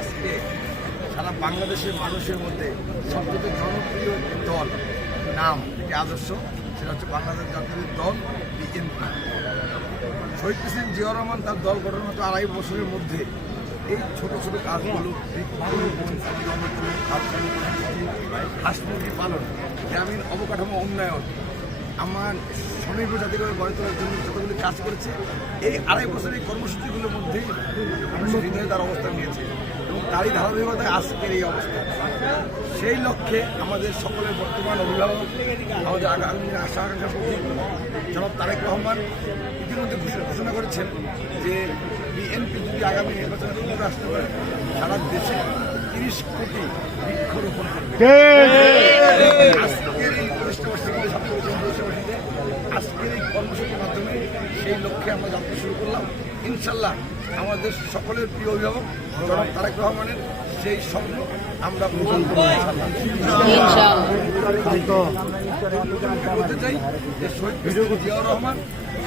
আজকে সারা বাংলাদেশের মানুষের মধ্যে সবচেয়ে জনপ্রিয় দল, নাম একটি আদর্শ, সেটা হচ্ছে বাংলাদেশ জাতীয় দল বিএনপি। শহীদ প্রেসিডেন্ট জিয়াউর রহমান তার দল গঠন মতো আড়াই বছরের মধ্যে এই ছোট ছোট কাজগুলো হাঁস পালন, গ্রামীণ অবকাঠামো উন্নয়ন, আমার স্বনির্ভর জাতিকে গড়ে তোলার জন্য যতগুলি কাজ করেছে, এই আড়াই বছরের কর্মসূচিগুলোর মধ্যেই মানুষের হৃদয়ে তার অবস্থান নিয়েছে। তারই ধারাবাহিকতায় আজকের এই অবস্থা। সেই লক্ষ্যে আমাদের সকলের বর্তমান অভিভাবক আমাদের আগামী দিনের আশা আকাঙ্ক্ষা জনাব তারেক রহমান ইতিমধ্যে ঘোষণা করেছেন যে বিএনপি যদি আগামী নির্বাচনে ক্ষমতা আসতে পারে সারা দেশে তিরিশ কোটি বৃক্ষরোপণ করবে। আজকের এই ছাত্রবাসী প্রতিষ্ঠাবার্ষিকীতে আজকের এই কর্মসূচির মাধ্যমে সেই লক্ষ্যে আমরা যাত্রা শুরু করলাম। ইনশাল্লাহ আমাদের সকলের প্রিয় অভিভাবক, জনাব তারেক রহমানের সেই স্বপ্ন আমরা পূরণ করব বলতে চাই যে শহীদ জিয়াউর রহমান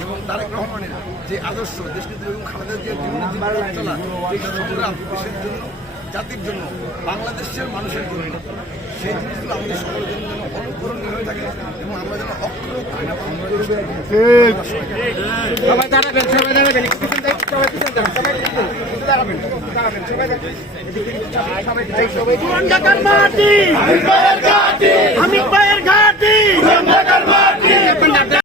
এবং তারেক রহমানের যে আদর্শ দেশকে এবং খালেদা জিয়ার জীবন জীবন চলা এই সংগ্রাম, দেশের জন্য, জাতির জন্য, বাংলাদেশের মানুষের জন্য, সেই জিনিসগুলো আমাদের সকলের জন্য যেন অনুকরণীয় হয়ে থাকে এবং আমরা যেন অক্ষর অক্ষরে সবাই দাঁড়াবেন সবাই দাঁড়াবেন সবাই